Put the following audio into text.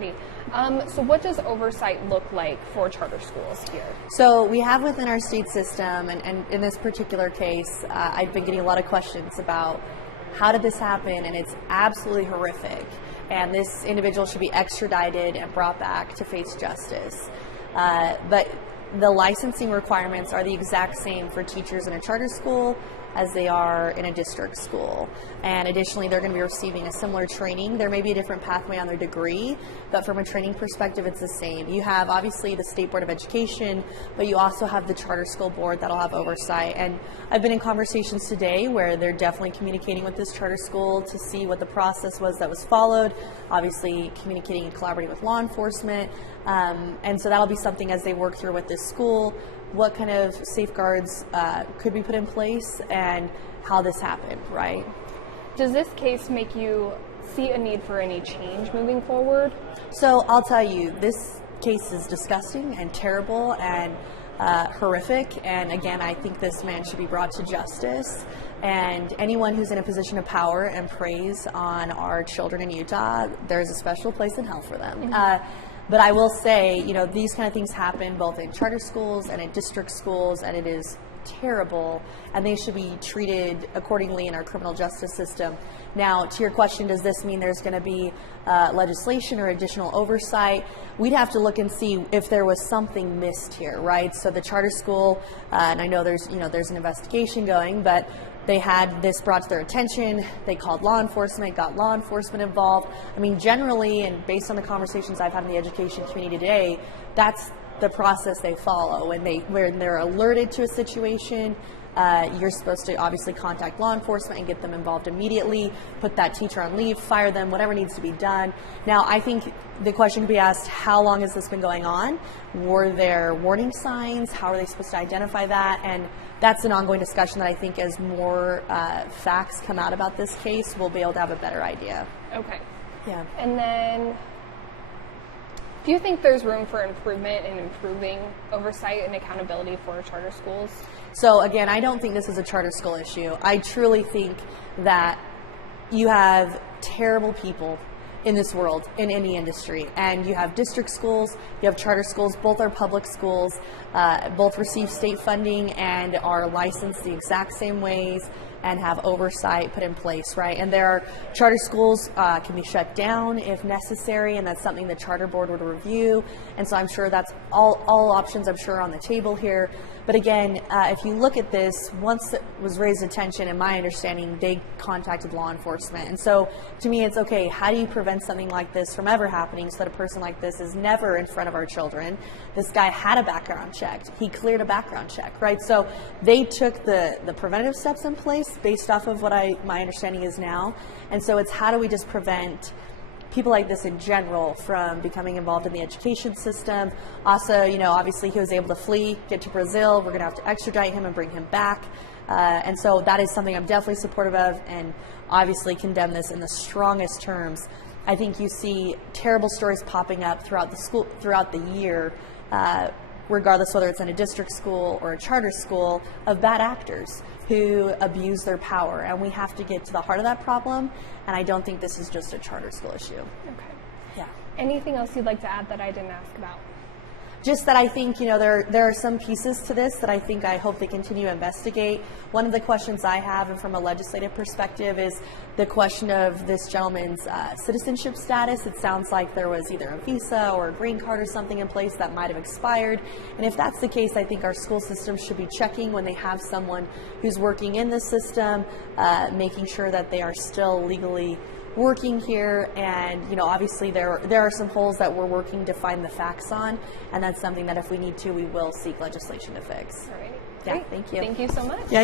Alrighty. So what does oversight look like for charter schools here? So we have within our state system, and in this particular case, I've been getting a lot of questions about how did this happen, and it's absolutely horrific. And this individual should be extradited and brought back to face justice. But the licensing requirements are the exact same for teachers in a charter school as they are in a district school. And additionally, they're going to be receiving a similar training. There may be a different pathway on their degree, but from a training perspective, it's the same. You have obviously the State Board of Education, but you also have the charter school board that'll have oversight. And I've been in conversations today where they're definitely communicating with this charter school to see what the process was that was followed, obviously communicating and collaborating with law enforcement. And so that'll be something as they work through with this school, what kind of safeguards could be put in place and how this happened, right? Does this case make you see a need for any change moving forward? So I'll tell you, this case is disgusting and terrible and horrific. And again, I think this man should be brought to justice. And anyone who's in a position of power and praise on our children in Utah, there's a special place in hell for them. But I will say, you know, these kind of things happen both in charter schools and in district schools, and it is terrible, and they should be treated accordingly in our criminal justice system. Now, to your question, does this mean there's going to be legislation or additional oversight? We'd have to look and see if there was something missed here, right? So the charter school, and I know there's an investigation going, but they had this brought to their attention. They called law enforcement, got law enforcement involved. I mean, generally, and based on the conversations I've had in the education community today, that's the process they follow. When they're alerted to a situation, you're supposed to obviously contact law enforcement and get them involved immediately, put that teacher on leave, fire them, whatever needs to be done. Now, I think the question could be asked, how long has this been going on? Were there warning signs? How are they supposed to identify that? And that's an ongoing discussion that I think as more facts come out about this case, we'll be able to have a better idea. Okay. Yeah. And then, do you think there's room for improvement in improving oversight and accountability for charter schools? So again, I don't think this is a charter school issue. I truly think that you have terrible people in this world, in any industry. And you have district schools, you have charter schools, both are public schools, both receive state funding and are licensed the exact same ways and have oversight put in place, right? And there are charter schools can be shut down if necessary, and that's something the charter board would review. And so I'm sure that's all options, I'm sure, on the table here. But again, if you look at this, once it was raised attention, in my understanding, they contacted law enforcement. And so to me, it's okay, how do you prevent something like this from ever happening so that a person like this is never in front of our children? This guy had a background check. He cleared a background check, right? So they took the preventative steps in place based off of what my understanding is now. And so it's how do we just prevent people like this in general from becoming involved in the education system. Also, obviously he was able to flee, get to Brazil. We're going to have to extradite him and bring him back. And so that is something I'm definitely supportive of, and obviously condemn this in the strongest terms. I think you see terrible stories popping up throughout the year, regardless whether it's in a district school or a charter school, of bad actors who abuse their power. And we have to get to the heart of that problem, and I don't think this is just a charter school issue. Okay. Yeah. Anything else you'd like to add that I didn't ask about? Just that I think, there are some pieces to this that I hope they continue to investigate. One of the questions I have, and from a legislative perspective, is the question of this gentleman's citizenship status. It sounds like there was either a visa or a green card or something in place that might have expired. And if that's the case, I think our school system should be checking when they have someone who's working in the system, making sure that they are still legally working here. And obviously there are some holes that we're working to find the facts on, and that's something that if we need to, we will seek legislation to fix. All right. Yeah, Great. thank you. Thank you so much. Yeah.